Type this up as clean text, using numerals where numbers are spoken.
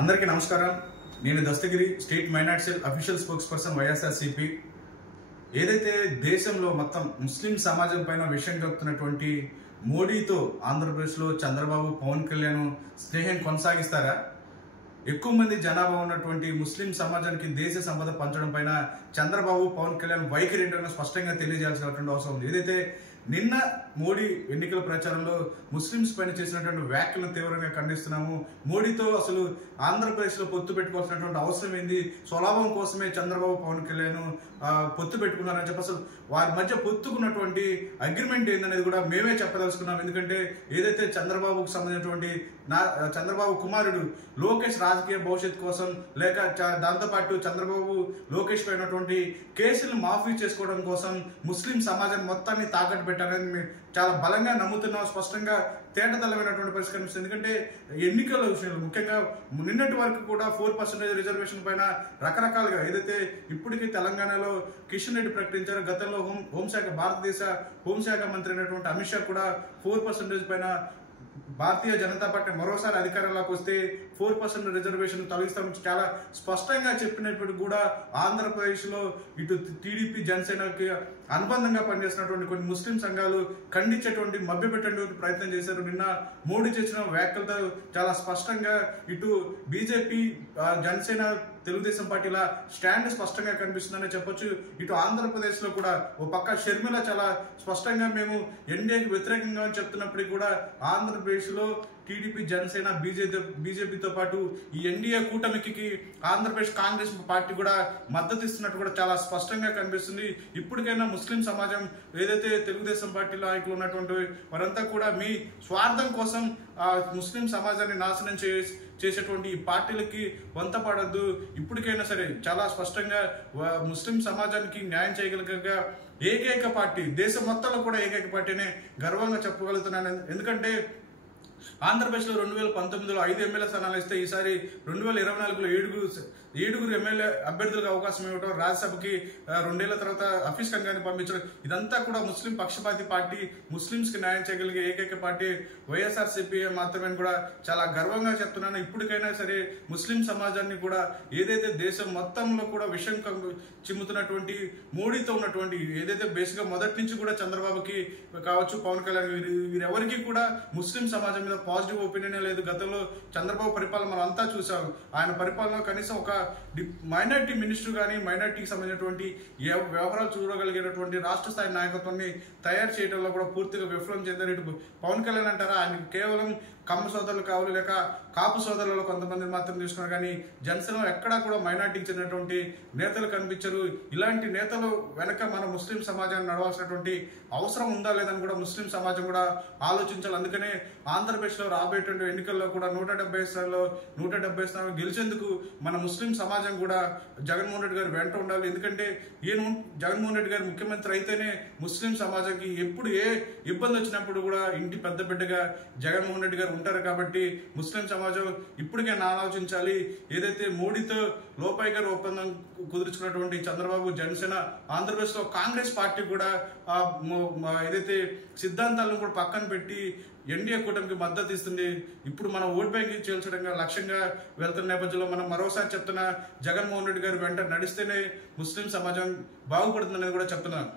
అందరికీ నమస్కారం. నేను Dastagiri, state minority cell official spokes person YSRCP. ఏదైతే దేశంలో మొత్తం ముస్లిం సమాజం పైన విషయం చెప్తున్నటువంటి మోడీతో ఆంధ్రప్రదేశ్లో చంద్రబాబు, పవన్ కళ్యాణ్ స్నేహం కొనసాగిస్తారా? ఎక్కువ మంది జనాభా ఉన్నటువంటి ముస్లిం సమాజానికి దేశ సంపద పంచడం పైన చంద్రబాబు, పవన్ కళ్యాణ్ వైఖరి ఏంటో స్పష్టంగా తెలియజేయాల్సినటువంటి అవసరం ఉంది. ఏదైతే నిన్న మోడీ ఎన్నికల ప్రచారంలో ముస్లింస్ పైన చేసినటువంటి వ్యాఖ్యలను తీవ్రంగా ఖండిస్తున్నాము. మోడీతో అసలు ఆంధ్రప్రదేశ్లో పొత్తు పెట్టుకోవాల్సినటువంటి అవసరం ఏంది? స్వలాభం కోసమే చంద్రబాబు, పవన్ కళ్యాణ్ పొత్తు పెట్టుకున్నారని చెప్పి అసలు వారి మధ్య పొత్తుకున్నటువంటి అగ్రిమెంట్ ఏందనేది కూడా మేమే చెప్పదలుచుకున్నాం. ఎందుకంటే ఏదైతే చంద్రబాబుకు సంబంధించినటువంటి చంద్రబాబు కుమారుడు లోకేష్ రాజకీయ భవిష్యత్తు కోసం, లేక దాంతోపాటు చంద్రబాబు లోకేష్ పైనటువంటి కేసులను మాఫీ చేసుకోవడం కోసం ముస్లిం సమాజాన్ని మొత్తాన్ని తాకట్టు పెట్టారని మేము చాలా బలంగా నమ్ముతున్నాం. స్పష్టంగా తేటతెల్లమైనటువంటి పరిష్కరిస్తుంది. ఎందుకంటే ఎన్నికల విషయంలో ముఖ్యంగా నిన్నటి వరకు కూడా 4% రిజర్వేషన్ పైన రకరకాలుగా ఏదైతే ఇప్పటికీ తెలంగాణలో కిషన్ రెడ్డి ప్రకటించారో, గతంలో హోంశాఖ భారతదేశ హోంశాఖ మంత్రి అయినటువంటి అమిత్ షా కూడా 4% పైన భారతీయ జనతా పార్టీ మరోసారి అధికారంలోకి వస్తే 4% రిజర్వేషన్ తొలగిస్తామని చాలా స్పష్టంగా చెప్పినప్పుడు కూడా ఆంధ్రప్రదేశ్లో ఇటు టీడీపీ, జనసేనకి అనుబంధంగా పనిచేస్తున్నటువంటి కొన్ని ముస్లిం సంఘాలు ఖండించేటువంటి మభ్యపెట్టేటువంటి ప్రయత్నం చేశారు. నిన్న మోడీ చేసిన వ్యాఖ్యలతో చాలా స్పష్టంగా ఇటు బీజేపీ, జనసేన, తెలుగుదేశం పార్టీల స్టాండ్ స్పష్టంగా కనిపిస్తుందని చెప్పొచ్చు. ఇటు ఆంధ్రప్రదేశ్ లో కూడా ఓ పక్క షర్మిల చాలా స్పష్టంగా మేము ఎన్డీఏకి వ్యతిరేకంగా చెప్తున్నప్పటికీ కూడా ఆంధ్రప్రదేశ్ లో టీడీపీ, జనసేన, బీజేపీతో పాటు ఈ ఎన్డీఏ కూటమికి ఆంధ్రప్రదేశ్ కాంగ్రెస్ పార్టీ కూడా మద్దతు ఇస్తున్నట్టు కూడా చాలా స్పష్టంగా కనిపిస్తుంది. ఇప్పటికైనా ముస్లిం సమాజం ఏదైతే తెలుగుదేశం పార్టీ నాయకులు ఉన్నటువంటి వారంతా కూడా మీ స్వార్థం కోసం ముస్లిం సమాజాన్ని నాశనం చేసేటువంటి ఈ పార్టీలకి వంత పడద్దు. ఇప్పటికైనా సరే చాలా స్పష్టంగా ముస్లిం సమాజానికి న్యాయం చేయగలిగ ఏకైక పార్టీ దేశం మొత్తంలో కూడా ఏకైక పార్టీనే గర్వంగా చెప్పగలుగుతున్నాను. ఎందుకంటే ఆంధ్రప్రదేశ్లో 2019లో 5 ఎమ్మెల్యే స్థానాలు ఇస్తే ఈసారి 2024లో 7 ఎమ్మెల్యే అభ్యర్థులకు అవకాశం ఇవ్వడం, రాజ్యసభకి 2 ఏళ్ల తర్వాత హఫీజ్ ఖాన్ గారిని పంపించడం, ఇదంతా కూడా ముస్లిం పక్షపాతి పార్టీ, ముస్లింస్ కి న్యాయం చేయగలిగే ఏకైక పార్టీ వైఎస్ఆర్సీపీ మాత్రమే కూడా చాలా గర్వంగా చెప్తున్నాను. ఇప్పటికైనా సరే ముస్లిం సమాజాన్ని కూడా ఏదైతే దేశం మొత్తంలో కూడా విషయం చిమ్ముతున్నటువంటి మోడీతో ఉన్నటువంటి ఏదైతే బేసిక్ గా మొదటి నుంచి కూడా చంద్రబాబుకి కావచ్చు, పవన్ కళ్యాణ్ వీరెవరికి కూడా ముస్లిం సమాజం మీద పాజిటివ్ ఒపీనియన్ లేదు. గతంలో చంద్రబాబు పరిపాలన మనం అంతా చూసాం. ఆయన పరిపాలన కనీసం ఒక మైనార్టీ మినిస్టర్ కానీ, మైనార్టీకి సంబంధించినటువంటి వ్యవహారాలు చూడగలిగినటువంటి రాష్ట్ర స్థాయి నాయకత్వాన్ని తయారు చేయడంలో కూడా పూర్తిగా విఫలం చెందారు. ఇటు పవన్ కళ్యాణ్ అంటారా, ఆయన కేవలం కమ్మ సోదరులు కావాలి, లేక కాపు సోదరులలో కొంతమంది మాత్రం తీసుకున్నారు. కానీ జనసేనలో ఎక్కడా కూడా మైనార్టీకి చెందినటువంటి నేతలు కనిపించరు. ఇలాంటి నేతలు వెనక మన ముస్లిం సమాజాన్ని నడవాల్సినటువంటి అవసరం ఉందా లేదని కూడా ముస్లిం సమాజం కూడా ఆలోచించాలి. అందుకనే ఆంధ్రప్రదేశ్లో రాబోయేటువంటి ఎన్నికల్లో కూడా 170 స్థానాలు గెలిచేందుకు మన ముస్లిం సమాజం కూడా జగన్మోహన్ రెడ్డి గారు వెంట ఉండాలి. ఎందుకంటే జగన్మోహన్ రెడ్డి గారు ముఖ్యమంత్రి అయితేనే ముస్లిం సమాజానికి ఎప్పుడు ఏ ఇబ్బంది వచ్చినప్పుడు కూడా ఇంటి పెద్ద బిడ్డగా జగన్మోహన్ రెడ్డి గారు ఉంటారు. కాబట్టి ముస్లిం సమాజం ఇప్పటికైనా ఆలోచించాలి. ఏదైతే మోడీతో లోపాయి గారు ఒప్పందం కుదుర్చుకున్నటువంటి చంద్రబాబు, జనసేన, ఆంధ్రప్రదేశ్ లో కాంగ్రెస్ పార్టీ కూడా ఏదైతే సిద్ధాంతాలను కూడా పక్కన పెట్టి ఎన్డీఏ కూటమికి మద్దతు ఇస్తుంది. ఇప్పుడు మనం ఓట్ బ్యాంక్ చేల్చడంగా లక్ష్యంగా వెళ్తున్న నేపథ్యంలో మనం మరోసారి చెప్తున్న జగన్మోహన్ రెడ్డి గారు వెంట నడిస్తేనే ముస్లిం సమాజం బాగుపడుతుందనేది కూడా చెప్తున్నాను.